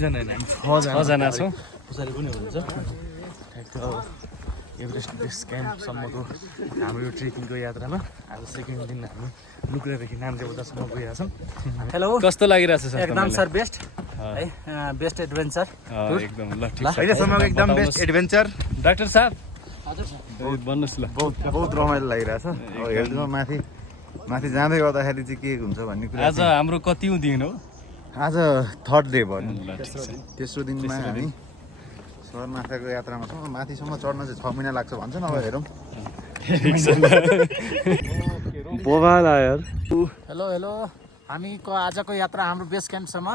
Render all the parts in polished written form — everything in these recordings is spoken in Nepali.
6जना छौँ। पछाडि पनि हुनुहुन्छ ठ्याक्क एभरेस्ट बेस क्याम्पसम्मको हाम्रो यो ट्रेकिङको यात्रामा आज सेकेन्ड दिन हामी लुक्रेदेखि नामदेवतासम्म गइरहेको छौँ। हेलो, कस्तो लागिरहेछ सर? एकदम सर बेस्ट है, बेस्ट एडभेन्चर एकदम ल ठिक छ। अहिलेसम्मको एकदम बेस्ट एडभेन्चर। डाक्टर साहब हजुर सर भन्नुहोस् ल। बहुत रमाइलो लागिरहेछ। अब हेर्दैमा माथि जाँदै गर्दाखेरि चाहिँ के हुन्छ भन्ने कुरा। आज हाम्रो कतिौँ दिन हो? आज थर्ड डे भयो। ल ठिक छ। तेस्रो दिनमा हामी सगरमाथाको यात्रामा छौँ। माथिसम्म चढ्न चाहिँ 6 महिना लाग्छ भन्छ, नभए हेरौँ। हेलो हेलो, हामीको आजको यात्रा हाम्रो बेस क्याम्पसम्म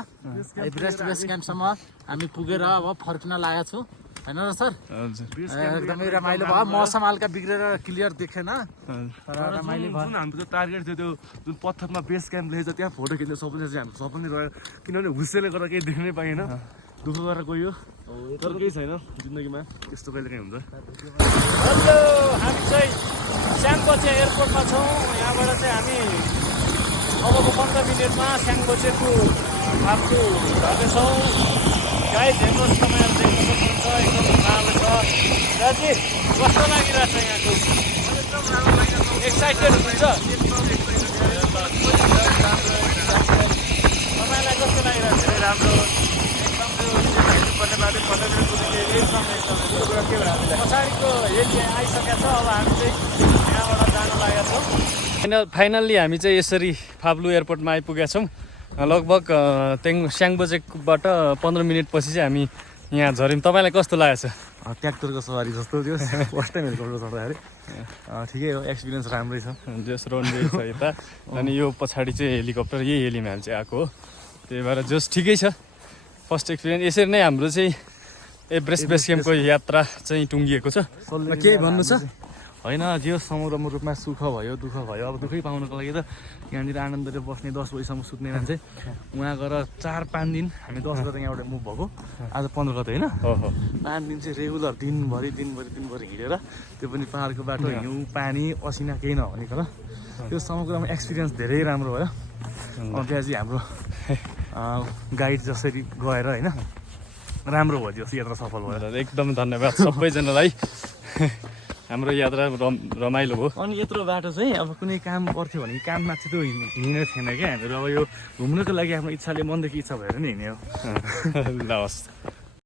एभरेस्ट बेस क्याम्पसम्म हामी पुगेर अब फर्किन लागेको छु होइन र सर? एकदमै रमाइलो भयो। मौसम हल्का बिग्रेर क्लियर देखेन तर रमाइलो भयो। जुन हाम्रो टार्गेट थियो त्यो जुन पत्थरमा बेस क्याम्प लेखेको छ त्यहाँ फोटो खिच्ने सबैले चाहिँ हाम्रो सपनै रह्यो, किनभने हुस्सेले गर्दा केही देख्नै पाइएन। दुःख गरेर गयो तर केही छैन जिन्दगीमा, त्यस्तो कहिले काहीँ हुन्छ। हेलो, हामी चाहिँ स्याङबोचे एयरपोर्टमा छौँ। यहाँबाट चाहिँ हामी अबको 15 मिनटमा स्याङबोचेको आफ्नो झर्नेछौँ। गाइड हेर्नुहोस्, तपाईँहरू देख्न सक्नुहुन्छ एकदम राम्रो छ। दाजु कस्तो लागिरहेछ यहाँको? एक्साइटेड हुनुहुन्छ? तपाईँलाई कस्तो लागिरहेछ? राम्रो पछाडिको एरिया आइसकेको छ। अब हामी चाहिँ यहाँबाट जान लागेका छौँ। फाइनल्ली हामी चाहिँ यसरी फाब्लु एयरपोर्टमा आइपुगेका छौँ। लगभग स्याङबोचेकबाट 15 मिनट पछि चाहिँ हामी यहाँ झऱ्यौँ। तपाईँलाई कस्तो लागेको छ? ट्र्याक्टरको सवारी जस्तो थियो फर्स्ट टाइम हेलिकप्टर चढ्दाखेरि। ठिकै हो, एक्सपिरियन्स राम्रै छ। जस रनवे छ यता अनि यो पछाडि चाहिँ हेलिकप्टर, यही हेलीमा हामी चाहिँ आएको हो। त्यही भएर जस ठिकै छ, फर्स्ट एक्सपिरियन्स। यसरी नै हाम्रो चाहिँ एभरेस्ट बेस क्याम्पको यात्रा चाहिँ टुङ्गिएको छ। केही भन्नु छ? होइन, जे समुद्रमा रूपमा सुख भयो दुःख भयो। अब दुःखै पाउनको लागि त यहाँनिर आनन्दले बस्ने 10 बजीसम्म सुत्ने मान्छे उहाँ गएर 4-5 दिन, हामी 10 गते यहाँबाट मुभ भएको, आज 15 गते होइन। 5 दिन चाहिँ रेगुलर दिनभरि हिँडेर, त्यो पनि पाहाडको बाटो, हिउँ पानी असिना केही नभनिकन त्यो समग्रमा एक्सपिरियन्स धेरै राम्रो भयो। त्यहाँ चाहिँ हाम्रो गाइड जसरी गएर होइन राम्रो भयो, त्यो यात्रा सफल भयो। एकदम धन्यवाद सबैजनालाई। हाम्रो यात्रा रमाइलो भयो। अनि यत्रो बाटो चाहिँ अब कुनै काम पर्थ्यो भने काममा चाहिँ त्यो हिँडेको थिएन क्या हामीहरू। अब यो घुम्नुको लागि आफ्नो इच्छाले, मनदेखि इच्छा भएर नि हिँड्यो। ल हस्।